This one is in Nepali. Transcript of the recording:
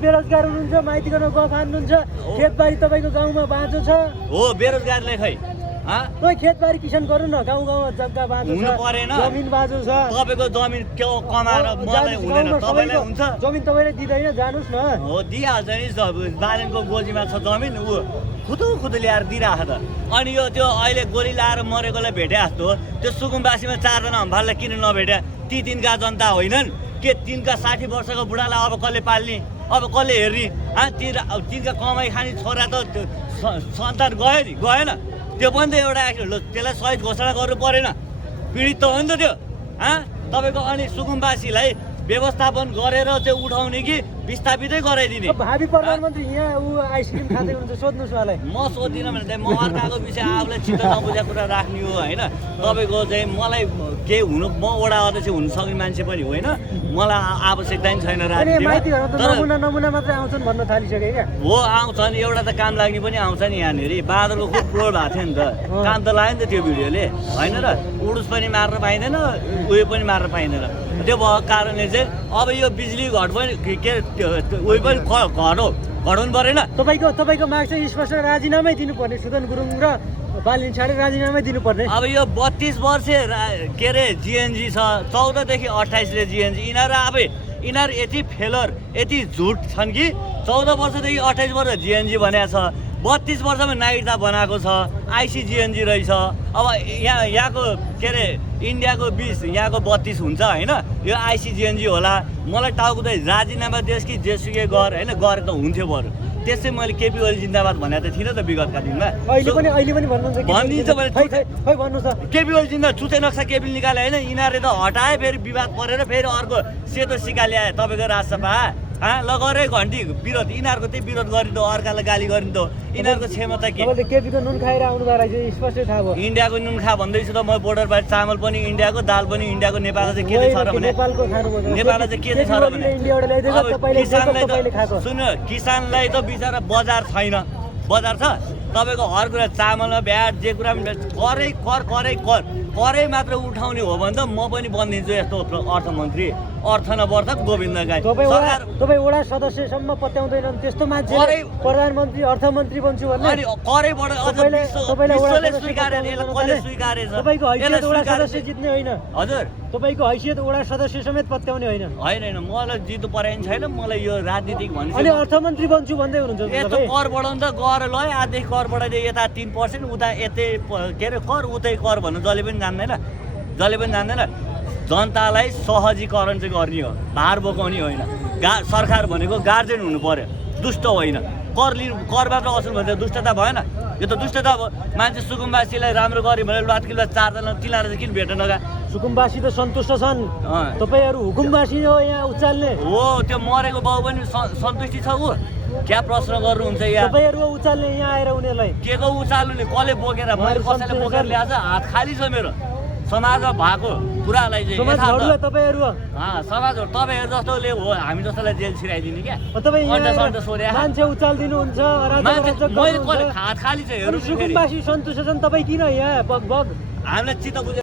बेरोजगार हुनुहुन्छ, माइती गर्न गफ हान्नुहुन्छ, खेतबारी तपाईँको गाउँमा बाँझो छ हो बेरोजगारले खै कोही खेतबारी किसान गर्नु न, गाउँ गाउँमा जग्गा बाँझो हुनु छ, परेन जमिन बाँझो छ, तपाईँको जमिन त्यो कमाएर मलाई हुँदैन तपाईँलाई हुन्छ जमिन तपाईँले दिँदैन, जानुस् न। हो दिइहाल्छ नि सब बालेनको गोजीमा छ जमिन ऊ खुदु ल्याएर दिइरहेको त अनि यो त्यो अहिले गोली लाएर मरेकोलाई भेटे जस्तो त्यो सुकुम्बासीमा 4 जना हम्फाललाई किन नभेटे ती तिनका जनता होइनन् के तिनका 60 वर्षको बुढालाई अब कसले पाल्ने अब कसले हेर्ने तिनका कमाइ खाने छोरा त सन्तान गयो नि गएन त्यो पनि त एउटा त्यसलाई सहिद घोषणा गर्नु परेन पीडित त हो नि त त्यो तपाईँको अनि सुकुम्बासीलाई व्यवस्थापन गरेर चाहिँ उठाउने कि विस्थापितै गराइदिने भावी प्रधानमन्त्री यहाँ ऊ आइसक्रिम खाँदै हुनुहुन्छ, सोध्नुहोस् उहाँलाई। म सोध्दिनँ भने चाहिँ म अर्काको विषय आफूलाई चित्त नबुझेको कुरा राख्ने हो होइन तपाईँको चाहिँ मलाई केही हुनु म वडा अध्यक्ष हुन सक्ने मान्छे पनि होइन मलाई आवश्यकता पनि छैन राजनीतिमा नमुना मात्रै आउँछन् भन्न थालिसके क्या हो आउँछन् एउटा त काम लाग्ने पनि आउँछ नि यहाँनिर बाँदरको खुब प्रोड भएको थियो नि त काम त लाग्यो नि त त्यो भिडियोले होइन र उडुस पनि मार्न पाइँदैन उयो पनि मार्न पाइँदैन त्यो भएको कारणले चाहिँ अब यो बिजुली घट पनि के उयो पनि घटाउनु परेन तपाईँको माग चाहिँ स्पष्ट राजीनामै दिनुपर्ने, सुदन गुरुङ र बालिन छाडे राजीनामै दिनुपर्ने। अब यो 32 वर्ष के अरे जिएनजी छ 14 देखि 28 ले जिएनजी यिनीहरू यति फेलर यति झुट छन् कि 14 वर्षदेखि 28 वर्ष जिएनजी भनेको छ 32 वर्षमा नागरिकता बनाएको छ आइसिजिएनजी रहेछ अब यहाँको के अरे इन्डियाको 20 यहाँको 32 हुन्छ होइन यो आइसिजिएनजी होला मलाई टाउको राजीनामा देश कि जेसुकै गर होइन गरे त हुन्थ्यो बरु त्यसै मैले केपी ओली जिन्दाबाद भनेको त थिइनँ त विगतका दिनमा अहिले पनि भन्नुहुन्छ भनिदिन्छ भने खै भन्नु छ केपी ओली जिन्दा छुते नक्सा केपी निकाले होइन यिनीहरूले त हटाए फेरि विवाद परेर फेरि अर्को सेतो सिक्का ल्याए तपाईँको राजसभा ल गरे घन्टी विरोध यिनीहरूको त्यही विरोध गरिदो अर्कालाई गाली गरिदो यिनीहरूको क्षमता के केपीको नुन खाएर आउनु रहेछ स्पष्ट थाहा भयो इन्डियाको नुन खा भन्दैछु त म बोर्डर बाहिर चामल पनि इन्डियाको दाल पनि इन्डियाको नेपालमा चाहिँ के छ र भने नेपालमा चाहिँ के छ र भने सुन्नु किसानलाई त बिचरा बजार छैन बजार छ तपाईँको हर कुरा चामलमा भ्याट जे कुरा पनि करै मात्र उठाउने हो भने त म पनि बनिदिन्छु यस्तो अर्थमन्त्री अर्थ नवर्थ गोविन्द गाई तपाईँ वडा सदस्यसम्म पत्याउँदैनन् त्यस्तो मान्छे प्रधानमन्त्री अर्थमन्त्री बन्छु भन्ने अनि करैबाट अझ विश्वले स्वीकारेन कसले स्वीकारेछ तपाईँको हैसियत वडा सदस्य जित्ने होइन हजुर तपाईँको हैसियत वडा सदस्य समेत पत्याउने होइन मलाई जित्नु परेन छैन मलाई यो राजनीतिक भन्छ अनि अर्थमन्त्री बन्छु भन्दै हुनुहुन्छ यस्तो कर बढाउनु त गर ल आधी कर बढाइदिए यता 3% उता यतै के अरे कर उतै कर भन्नु जसले पनि जान्दैन जनतालाई सहजीकरण चाहिँ गर्ने हो भार बोकाउने होइन सरकार भनेको गार्जेन हुनु पर्यो दुष्ट होइन कर मात्र असुल भन्छ दुष्टता भएन यो त दुष्टता भयो मान्छे सुकुम्बासीलाई राम्रो गऱ्यो भने लाटकिलमा 4 जना तिनीहरू चाहिँ किन भेट्न नगा सुकुम्बासी त सन्तुष्ट छन् तपाईँहरू हुकुमबासी हो यहाँ उचाल्ने हो त्यो मरेको बाउ पनि सन्तुष्टि छ ऊ क्या प्रश्न गर्नुहुन्छ यहाँ तपाईँहरू उचाल्ने यहाँ आएर उनीहरूलाई के को उचाल्नु कसले बोकेर मैले कसैले बोकेर ल्याएको छ हात खाली छ मेरो समाजमा भएको कुरालाई चाहिँ समाजहरू तपाईँहरू जस्तोले हो हामी जस्तोलाई जेल छिराइदिने क्या मान्छे उचालिदिनुहुन्छ हात खाली छ हेर्नु सुकुम्बासी सन्तुष्ट छन् तपाईँ किन यहाँ बग हामीलाई चित्त बुझेर